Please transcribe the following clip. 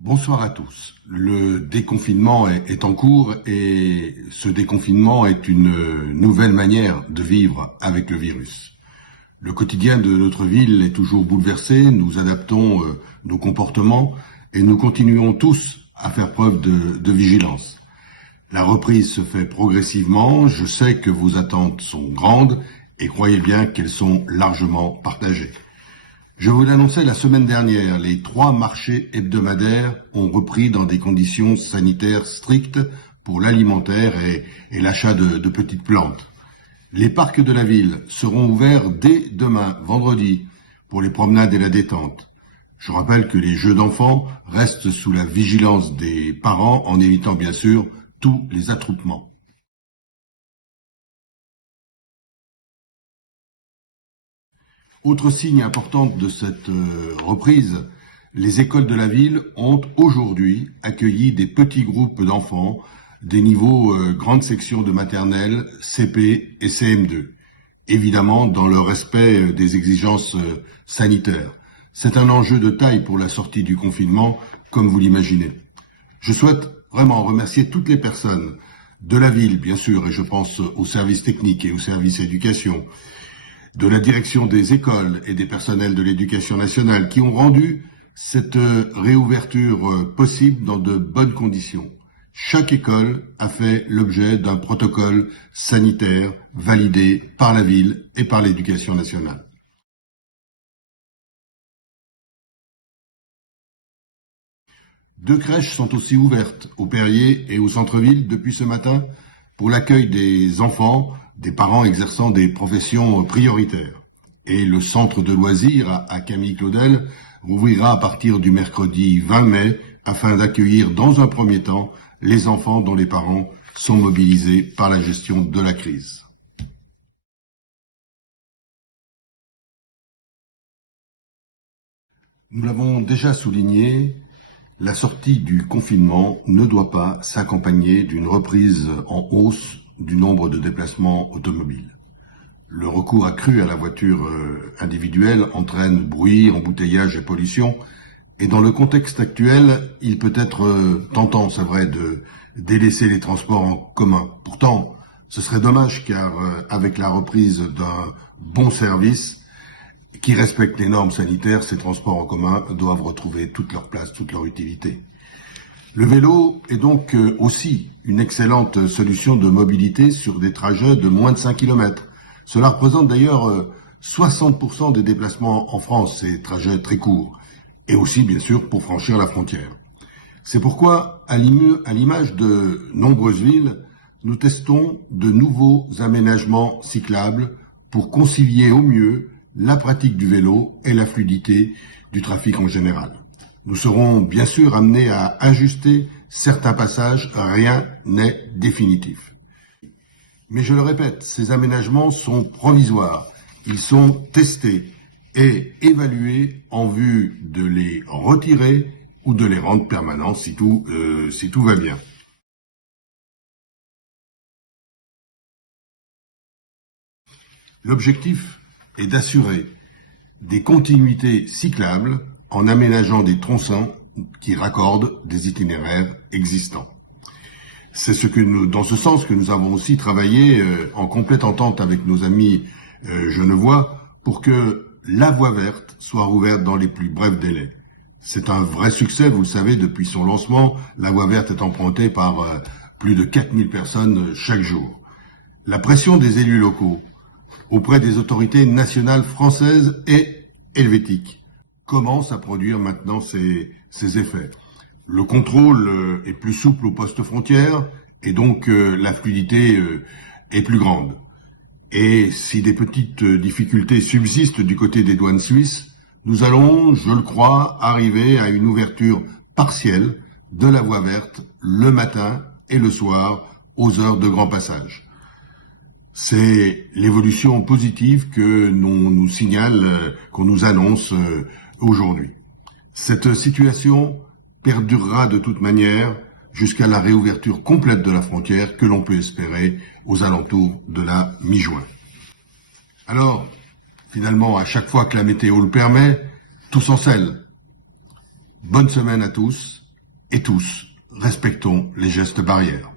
Bonsoir à tous. Le déconfinement est en cours et ce déconfinement est une nouvelle manière de vivre avec le virus. Le quotidien de notre ville est toujours bouleversé, nous adaptons nos comportements et nous continuons tous à faire preuve de vigilance. La reprise se fait progressivement, je sais que vos attentes sont grandes et croyez bien qu'elles sont largement partagées. Je vous l'annonçais la semaine dernière, les 3 marchés hebdomadaires ont repris dans des conditions sanitaires strictes pour l'alimentaire et l'achat de petites plantes. Les parcs de la ville seront ouverts dès demain, vendredi, pour les promenades et la détente. Je rappelle que les jeux d'enfants restent sous la vigilance des parents en évitant bien sûr tous les attroupements. Autre signe important de cette reprise, les écoles de la ville ont aujourd'hui accueilli des petits groupes d'enfants des niveaux grande section de maternelle, CP et CM2, évidemment dans le respect des exigences sanitaires. C'est un enjeu de taille pour la sortie du confinement, comme vous l'imaginez. Je souhaite vraiment remercier toutes les personnes de la ville, bien sûr, et je pense aux services techniques et aux services éducation, de la direction des écoles et des personnels de l'éducation nationale qui ont rendu cette réouverture possible dans de bonnes conditions. Chaque école a fait l'objet d'un protocole sanitaire validé par la ville et par l'éducation nationale. Deux crèches sont aussi ouvertes au Perrier et au centre-ville depuis ce matin pour l'accueil des enfants, des parents exerçant des professions prioritaires. Et le centre de loisirs à Camille-Claudel ouvrira à partir du mercredi 20 mai afin d'accueillir dans un premier temps les enfants dont les parents sont mobilisés par la gestion de la crise. Nous l'avons déjà souligné, la sortie du confinement ne doit pas s'accompagner d'une reprise en hausse du nombre de déplacements automobiles. Le recours accru à la voiture individuelle entraîne bruit, embouteillage et pollution. Et dans le contexte actuel, il peut être tentant, c'est vrai, de délaisser les transports en commun. Pourtant, ce serait dommage car avec la reprise d'un bon service qui respecte les normes sanitaires, ces transports en commun doivent retrouver toute leur place, toute leur utilité. Le vélo est donc aussi une excellente solution de mobilité sur des trajets de moins de 5 km. Cela représente d'ailleurs 60% des déplacements en France, ces trajets très courts, et aussi bien sûr pour franchir la frontière. C'est pourquoi, à l'image de nombreuses villes, nous testons de nouveaux aménagements cyclables pour concilier au mieux la pratique du vélo et la fluidité du trafic en général. Nous serons bien sûr amenés à ajuster certains passages, rien n'est définitif. Mais je le répète, ces aménagements sont provisoires, ils sont testés et évalués en vue de les retirer ou de les rendre permanents si tout va bien. L'objectif est d'assurer des continuités cyclables en aménageant des tronçons qui raccordent des itinéraires existants. C'est dans ce sens que nous avons aussi travaillé en complète entente avec nos amis genevois pour que la voie verte soit rouverte dans les plus brefs délais. C'est un vrai succès, vous le savez, depuis son lancement, la voie verte est empruntée par plus de 4000 personnes chaque jour. La pression des élus locaux auprès des autorités nationales françaises et helvétiques commence à produire maintenant ses effets. Le contrôle est plus souple au poste frontière et donc la fluidité est plus grande. Et si des petites difficultés subsistent du côté des douanes suisses, nous allons, je le crois, arriver à une ouverture partielle de la voie verte le matin et le soir aux heures de grand passage. C'est l'évolution positive que l'on nous signale, qu'on nous annonce aujourd'hui. Cette situation perdurera de toute manière jusqu'à la réouverture complète de la frontière que l'on peut espérer aux alentours de la mi-juin. Alors, finalement, à chaque fois que la météo le permet, tout s'encelle. Bonne semaine à tous et tous, respectons les gestes barrières.